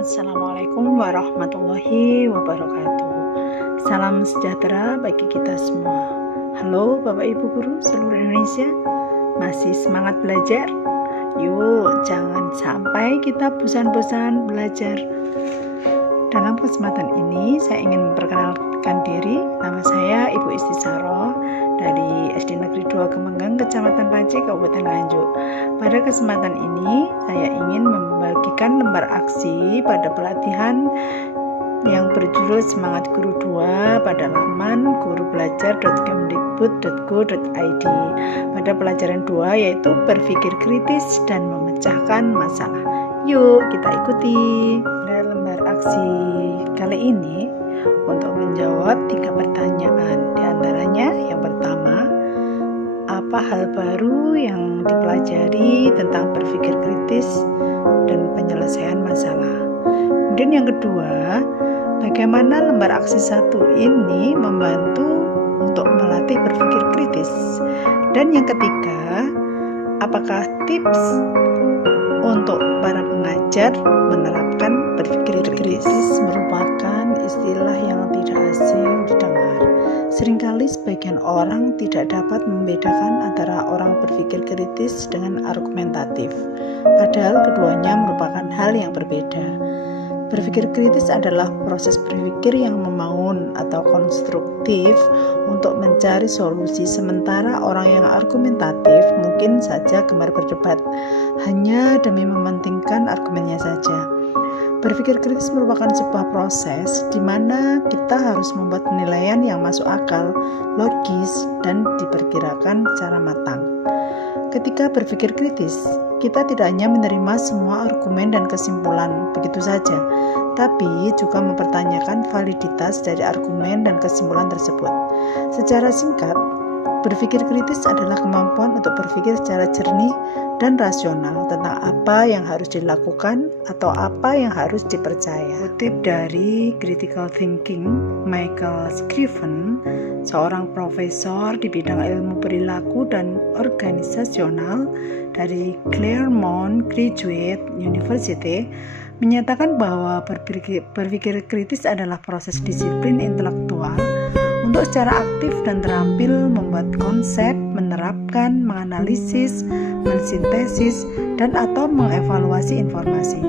Assalamualaikum warahmatullahi wabarakatuh. Salam sejahtera bagi kita semua. Halo Bapak Ibu Guru seluruh Indonesia, masih semangat belajar? Yuk, jangan sampai kita bosan-bosan belajar. Dalam kesempatan ini saya ingin memperkenalkan diri. Nama saya Ibu Istisaro dari SD Negeri 2 Kemenggang, Kecamatan Paci, Kabupaten Nganjuk. Pada kesempatan ini saya ingin membagikan lembar aksi pada pelatihan yang berjudul Semangat Guru 2 pada laman gurubelajar.kemdikbud.go.id. Pada pelajaran 2 yaitu berpikir kritis dan memecahkan masalah. Yuk kita ikuti. Pada lembar aksi kali ini untuk menjawab 3 pertanyaan. Di antaranya yang pertama, apa hal baru yang dipelajari tentang berpikir kritis dan penyelesaian masalah? Kemudian yang kedua, bagaimana lembar aksi 1 ini membantu untuk melatih berpikir kritis? Dan yang ketiga, apakah tips untuk para pengajar menerapkan berpikir kritis? Merupakan istilah yang tidak asing didengar. Seringkali sebagian orang tidak dapat membedakan antara orang berpikir kritis dengan argumentatif, padahal keduanya merupakan hal yang berbeda. Berpikir kritis adalah proses berpikir yang membangun atau konstruktif untuk mencari solusi, sementara orang yang argumentatif mungkin saja gemar berdebat hanya demi mementingkan argumennya saja. Berpikir kritis merupakan sebuah proses di mana kita harus membuat penilaian yang masuk akal, logis, dan diperkirakan secara matang. Ketika berpikir kritis, kita tidak hanya menerima semua argumen dan kesimpulan begitu saja, tapi juga mempertanyakan validitas dari argumen dan kesimpulan tersebut. Secara singkat, berpikir kritis adalah kemampuan untuk berpikir secara jernih dan rasional tentang apa yang harus dilakukan atau apa yang harus dipercaya. Kutip dari Critical Thinking, Michael Scriven, seorang profesor di bidang ilmu perilaku dan organisasional dari Claremont Graduate University, menyatakan bahwa berpikir kritis adalah proses disiplin intelektual untuk secara aktif dan terampil membuat konsep, menerapkan, menganalisis, mensintesis, dan atau mengevaluasi informasi.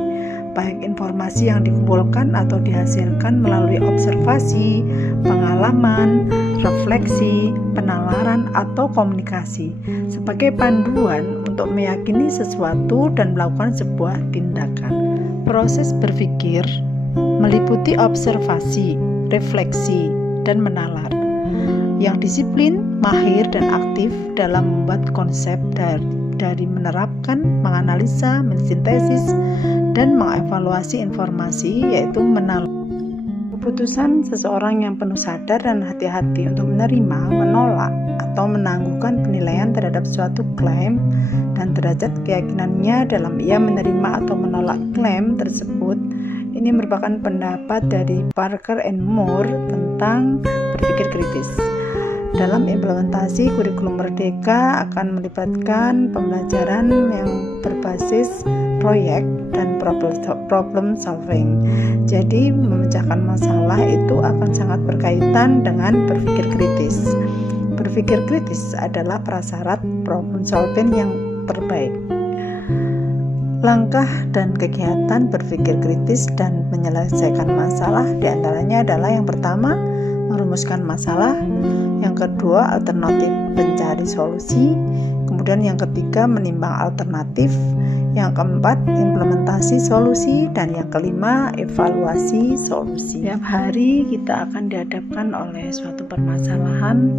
Baik informasi yang dikumpulkan atau dihasilkan melalui observasi, pengalaman, refleksi, penalaran, atau komunikasi sebagai panduan untuk meyakini sesuatu dan melakukan sebuah tindakan. Proses berpikir meliputi observasi, refleksi, dan menalar. Yang disiplin, mahir, dan aktif dalam membuat konsep dari menerapkan, menganalisa, mensintesis, dan mengevaluasi informasi, yaitu menalar. Keputusan seseorang yang penuh sadar dan hati-hati untuk menerima, menolak, atau menangguhkan penilaian terhadap suatu klaim dan derajat keyakinannya dalam ia menerima atau menolak klaim tersebut. Ini merupakan pendapat dari Parker and Moore tentang berpikir kritis. Dalam implementasi kurikulum Merdeka akan melibatkan pembelajaran yang berbasis proyek dan problem solving. Jadi memecahkan masalah itu akan sangat berkaitan dengan berpikir kritis. Berpikir kritis adalah prasyarat problem solving yang terbaik. Langkah dan kegiatan berpikir kritis dan menyelesaikan masalah diantaranya adalah yang pertama, merumuskan masalah, yang kedua, alternatif mencari solusi, kemudian yang ketiga, menimbang alternatif, yang keempat, implementasi solusi, dan yang kelima, evaluasi solusi. Setiap hari kita akan dihadapkan oleh suatu permasalahan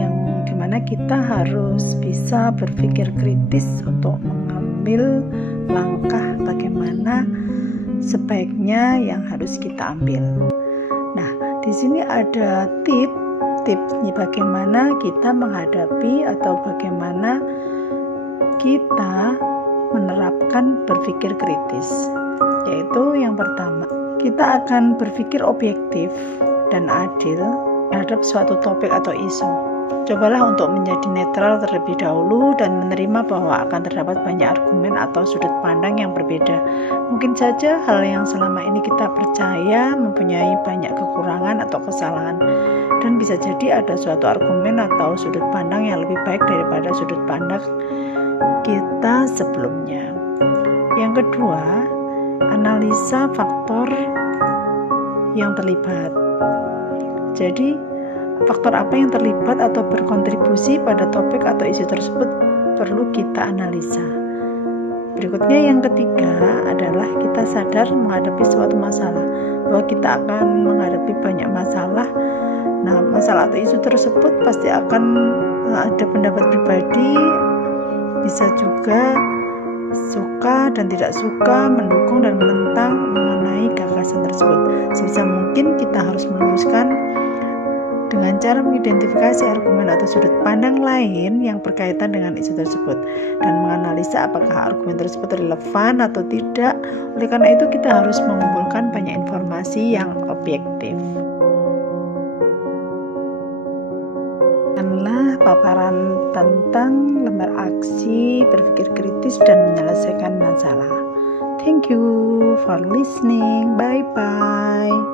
yang dimana kita harus bisa berpikir kritis untuk mengambil langkah bagaimana sebaiknya yang harus kita ambil. Nah, di sini ada tipsnya bagaimana kita menghadapi atau bagaimana kita menerapkan berpikir kritis. Yaitu yang pertama, kita akan berpikir objektif dan adil terhadap suatu topik atau isu. Cobalah untuk menjadi netral terlebih dahulu dan menerima bahwa akan terdapat banyak argumen atau sudut pandang yang berbeda. Mungkin saja hal yang selama ini kita percaya mempunyai banyak kekurangan atau kesalahan, dan bisa jadi ada suatu argumen atau sudut pandang yang lebih baik daripada sudut pandang kita sebelumnya. Yang kedua, analisa faktor yang terlibat. Jadi, faktor apa yang terlibat atau berkontribusi pada topik atau isu tersebut perlu kita analisa. Berikutnya yang ketiga adalah kita sadar menghadapi suatu masalah, bahwa kita akan menghadapi banyak masalah. Nah, masalah atau isu tersebut pasti akan ada pendapat pribadi, bisa juga suka dan tidak suka, mendukung dan menentang mengenai gagasan tersebut. Sebisa mungkin kita harus meluruskan dengan cara mengidentifikasi argumen atau sudut pandang lain yang berkaitan dengan isu tersebut dan menganalisa apakah argumen tersebut relevan atau tidak. Oleh karena itu kita harus mengumpulkan banyak informasi yang objektif. Inilah paparan tentang lembar aksi berpikir kritis dan menyelesaikan masalah. Thank you for listening. Bye bye.